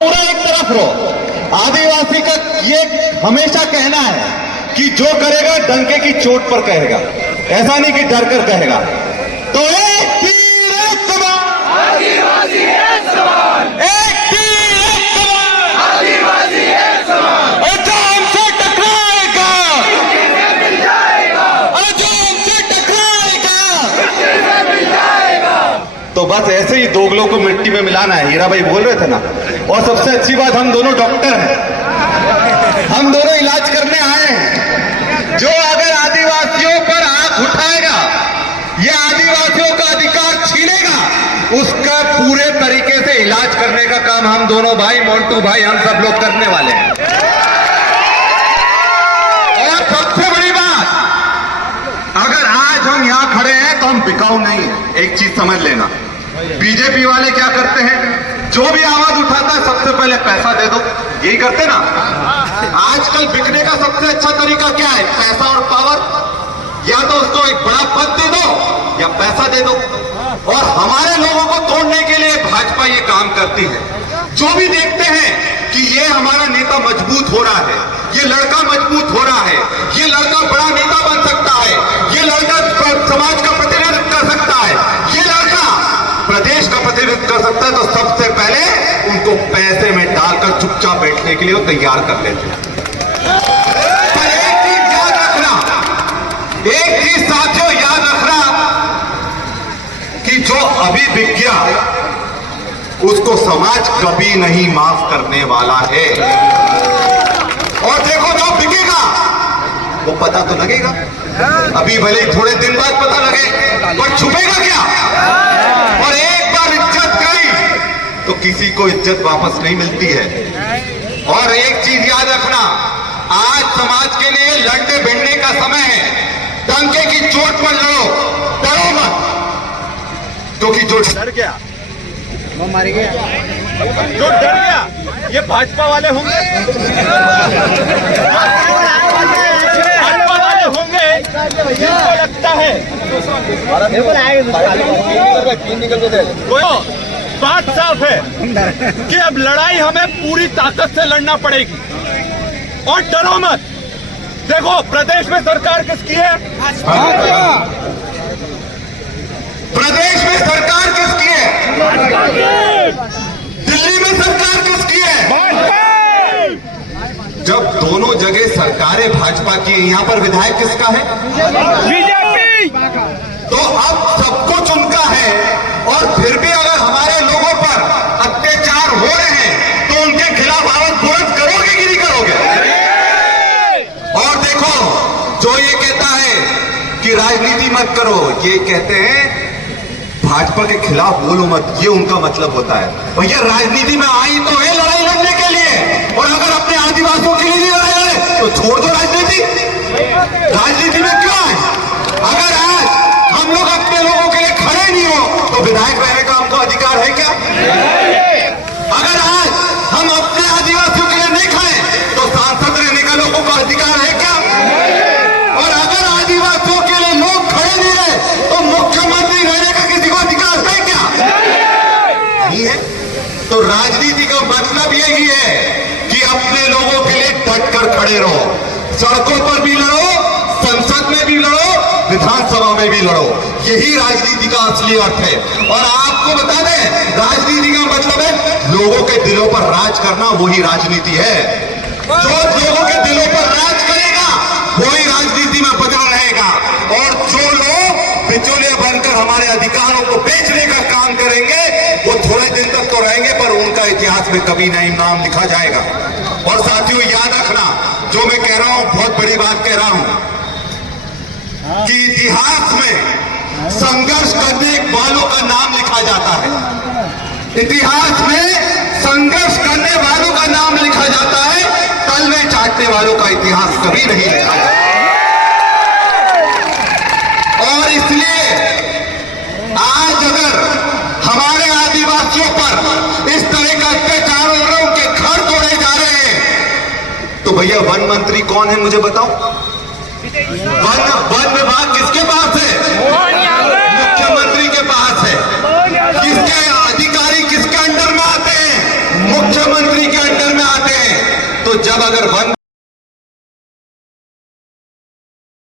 पूरा एक तरफ रहो। आदिवासी का ये हमेशा कहना है कि जो करेगा डंके की चोट पर कहेगा, ऐसा नहीं कि डर कर कहेगा। तो एक तीर एक कमान, आदिवासी एक समान, एक तीर एक कमान, आदिवासी एक समान, और जो हमसे टकराएगा, मिट्टी से मिल जाएगा, और जो हमसे टकराएगा, मिट्टी से मिल जाएगा। तो बस ऐसे ही दोगलों को मिट्टी में मिलाना है। हीरा भाई बोल रहे थे ना। और सबसे अच्छी बात, हम दोनों डॉक्टर हैं, हम दोनों इलाज करने आए हैं। जो अगर आदिवासियों पर आंख उठाएगा या आदिवासियों का अधिकार छीनेगा, उसका पूरे तरीके से इलाज करने का काम हम दोनों भाई, मोंटू भाई, हम सब लोग करने वाले हैं। और सबसे बड़ी बात, अगर आज हम यहां खड़े हैं तो हम बिकाऊ नहीं है। एक चीज समझ लेना, बीजेपी वाले क्या करते हैं, जो भी आवाज उठाता है सबसे पहले पैसा दे दो, यही करते ना। आजकल बिकने का सबसे अच्छा तरीका क्या है? पैसा और पावर। या तो उसको एक बड़ा पद दे दो या पैसा दे दो। और हमारे लोगों को तोड़ने के लिए भाजपा ये काम करती है। जो भी देखते हैं कि ये हमारा नेता मजबूत हो रहा है, ये लड़का मजबूत हो रहा है, ये लड़का बड़ा नेता बन सकता है, ये लड़का समाज का प्रतिनिधित्व कर सकता है, ये लड़का प्रदेश का प्रतिनिधित्व कर सकता है, तो सबसे पहले उनको पैसे में डालकर चुपचाप बैठने के लिए वो तैयार कर लेते हैं। पर एक चीज याद रखना, एक चीज साथियों याद रखना, कि जो अभी बिक गया उसको समाज कभी नहीं माफ करने वाला है। और देखो, जो बिकेगा वो पता तो लगेगा, अभी भले ही थोड़े दिन बाद पता लगे, पर छुपेगा क्या? और एक बार इज्जत गई तो किसी को इज्जत वापस नहीं मिलती है। और एक चीज याद रखना, आज समाज के लिए लड़ने भिड़ने का समय है। डंके की चोट पर लड़ो, डरो मत, क्योंकि जो डर गया वो मर गया। जो डर गया ये भाजपा वाले होंगे, भाजपा वाले होंगे, जिनको लगता है। तो बात साफ है कि अब लड़ाई हमें पूरी ताकत से लड़ना पड़ेगी। और डरो मत। देखो, प्रदेश में सरकार किसकी है? प्रदेश में सरकार किसकी है? दिल्ली में सरकार किसकी है? जब दोनों जगह सरकारें भाजपा की है, यहां पर विधायक किसका है? बीजेपी। तो अब सब कुछ उनका है। और फिर भी अगर हमारे लोगों पर अत्याचार हो रहे हैं तो उनके खिलाफ आवाज बुलंद करोगे कि नहीं करोगे? और देखो, जो ये कहता है कि राजनीति मत करो, ये कहते हैं भाजपा के खिलाफ बोलो मत, ये उनका मतलब होता है। भैया, राजनीति में आई तो है लड़ाई लड़ने के लिए, और अगर अपने आदिवासियों के लिए लड़ाई लड़े तो छोड़ दो राजनीति। राजनीति में क्यों है? अगर आज हम लोग अपने लोगों के लिए खड़े नहीं हो तो विधायक रहने का हमको अधिकार है क्या? अगर आज हम अपने आदिवासियों के लिए नहीं खड़े तो सांसद रहने का लोगों को अधिकार है क्या? और अगर आदिवासियों के लिए लोग खड़े नहीं रहे तो मुख्यमंत्री रहने का किसी को अधिकार है क्या? नहीं है। तो राजनीति का मतलब यही है कि अपने लोगों के लिए डट कर खड़े रहो, सड़कों पर भी लड़ो, संसद में भी लड़ो, विधानसभा में भी लड़ो। यही राजनीति का असली अर्थ है। और आपको बता दें, राजनीति का मतलब है लोगों के दिलों पर राज करना, वही राजनीति है। जो लोगों के दिलों पर राज करेगा वही राजनीति में बदल रहेगा। और जो लोग बिचौलिया बनकर हमारे अधिकारों को बेचने का काम करेंगे वो थोड़े दिन तक तो रहेंगे, पर उनका इतिहास में कभी नहीं नाम लिखा जाएगा। और साथियों, याद रखना, जो मैं कह रहा हूं बहुत बड़ी बात कह रहा हूं, कि इतिहास में संघर्ष करने वालों का नाम लिखा जाता है। इतिहास में संघर्ष करने वालों का नाम लिखा जाता है, तलवे चाटने वालों का इतिहास कभी नहीं लिखा जाता। और इसलिए आज अगर हमारे आदिवासियों पर इस तरह का अत्याचार हो रहा है, उनके घर तोड़े जा रहे हैं, तो भैया वन मंत्री कौन है मुझे बताओ? वन विभाग किसके पास है? मुख्यमंत्री के पास है। किसके अधिकारी किसके अंडर में आते हैं? मुख्यमंत्री तो जब अगर वन